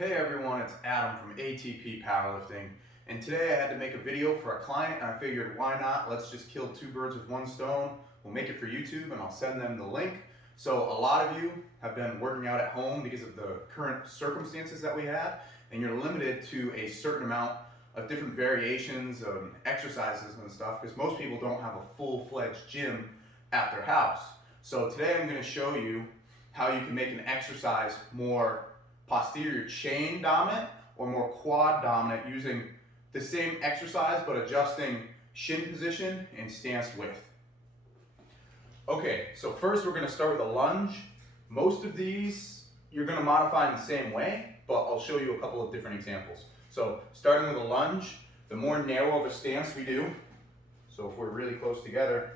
Hey everyone, it's Adam from ATP Powerlifting, and today I had to make a video for a client and I figured why not, let's just kill two birds with one stone. We'll make it for YouTube and I'll send them the link. So a lot of you have been working out at home because of the current circumstances that we have, and you're limited to a certain amount of different variations of exercises and stuff because most people don't have a full-fledged gym at their house. So today I'm going to show you how you can make an exercise more posterior chain dominant or more quad dominant using the same exercise but adjusting shin position and stance width. Okay, so first we're going to start with a lunge. Most of these you're going to modify in the same way, but I'll show you a couple of different examples. So starting with a lunge, the more narrow of a stance we do, so if we're really close together,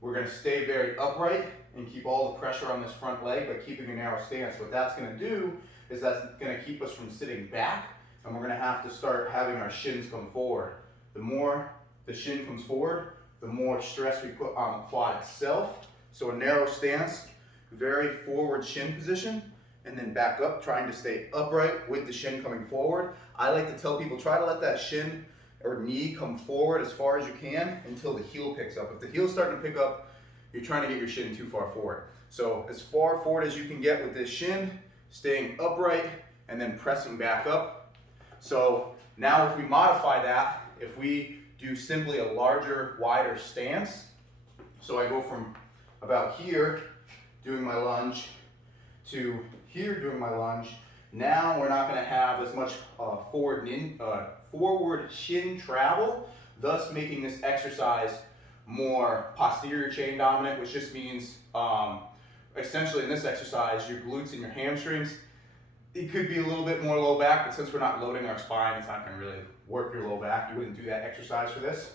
we're going to stay very upright and keep all the pressure on this front leg by keeping a narrow stance. What that's going to do is that's going to keep us from sitting back, and we're going to have to start having our shins come forward. The more the shin comes forward, the more stress we put on the quad itself. So a narrow stance, very forward shin position, and then back up, trying to stay upright with the shin coming forward. I like to tell people, try to let that shin or knee come forward as far as you can until the heel picks up. If the heel's starting to pick up, you're trying to get your shin too far forward. So as far forward as you can get with this shin, staying upright, and then pressing back up. So now if we modify that, if we do simply a larger, wider stance, so I go from about here doing my lunge to here doing my lunge, now we're not going to have as much forward shin travel, thus making this exercise more posterior chain dominant, which just means essentially in this exercise, your glutes and your hamstrings, it could be a little bit more low back, but since we're not loading our spine, it's not going to really work your low back. You wouldn't do that exercise for this.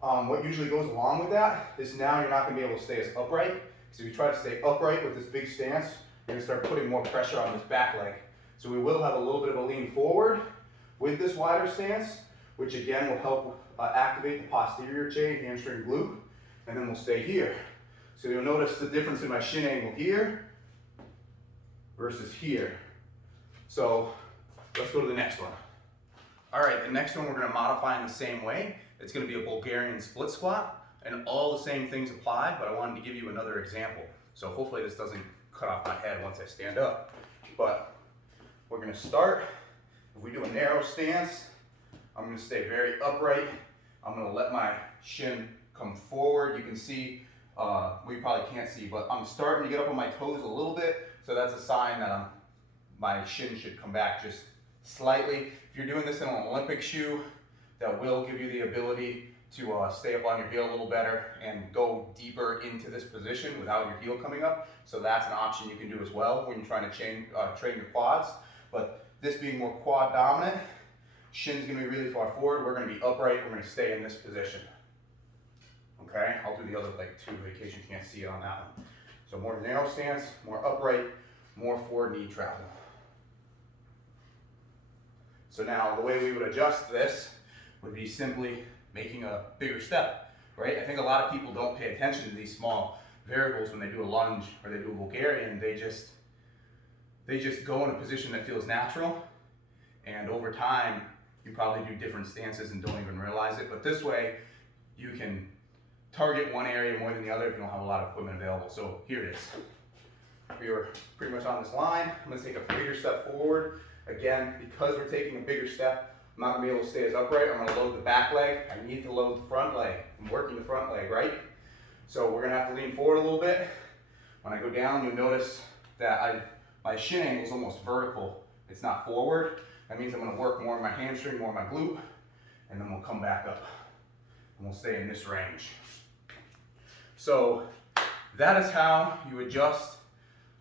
What usually goes along with that is now you're not going to be able to stay as upright. So if you try to stay upright with this big stance, you're going to start putting more pressure on this back leg. So we will have a little bit of a lean forward with this wider stance, which again will help activate the posterior chain, hamstring, glute, and then we'll stay here. So you'll notice the difference in my shin angle here versus here. So let's go to the next one. All right, the next one we're going to modify in the same way. It's going to be a Bulgarian split squat, and all the same things apply, but I wanted to give you another example. So hopefully this doesn't cut off my head once I stand up. But we're going to start, if we do a narrow stance, I'm going to stay very upright. I'm going to let my shin come forward. You can see, well, you probably can't see, but I'm starting to get up on my toes a little bit, so that's a sign that my shin should come back just slightly. If you're doing this in an Olympic shoe, that will give you the ability to stay up on your heel a little better and go deeper into this position without your heel coming up. So that's an option you can do as well when you're trying to train your quads. But this being more quad dominant, shin's going to be really far forward. We're going to be upright. We're going to stay in this position. Okay, I'll do the other leg too in case you can't see it on that one. So more narrow stance, more upright, more forward knee travel. So now the way we would adjust this would be simply making a bigger step, right? I think a lot of people don't pay attention to these small variables when they do a lunge or they do a Bulgarian. They just go in a position that feels natural, and over time you probably do different stances and don't even realize it. But this way you can target one area more than the other if you don't have a lot of equipment available. So here it is. We are pretty much on this line. I'm going to take a bigger step forward. Again, because we're taking a bigger step, I'm not going to be able to stay as upright. I'm going to load the back leg. I need to load the front leg. I'm working the front leg, right? So we're going to have to lean forward a little bit. When I go down, you'll notice that my shin angle is almost vertical. It's not forward. That means I'm going to work more on my hamstring, more on my glute, and then we'll come back up. And we'll stay in this range. So that is how you adjust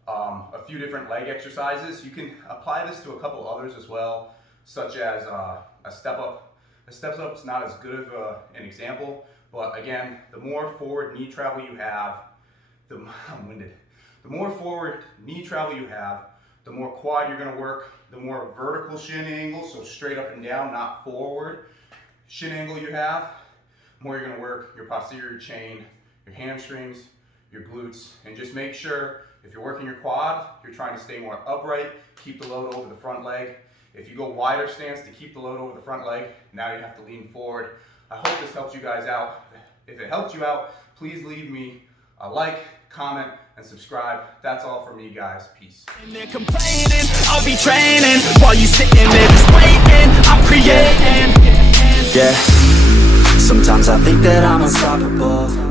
a few different leg exercises. You can apply this to a couple others as well, such as a step up. A step up is not as good of an example, but again, the more forward knee travel you have, I'm winded. The more forward knee travel you have, the more quad you're going to work, the more vertical shin angle, so straight up and down, not forward shin angle you have, the more you're going to work your posterior chain, your hamstrings, your glutes, and just make sure If you're working your quad, you're trying to stay more upright, keep the load over the front leg. If you go wider stance to keep the load over the front leg, now you have to lean forward. I hope this helps you guys out. If it helped you out, please leave me a like, comment, and subscribe. That's all for me, guys. Peace. And they're complaining, I'll be training while you sitting there just waiting. I'm creating. Yeah, sometimes I think that I'm unstoppable.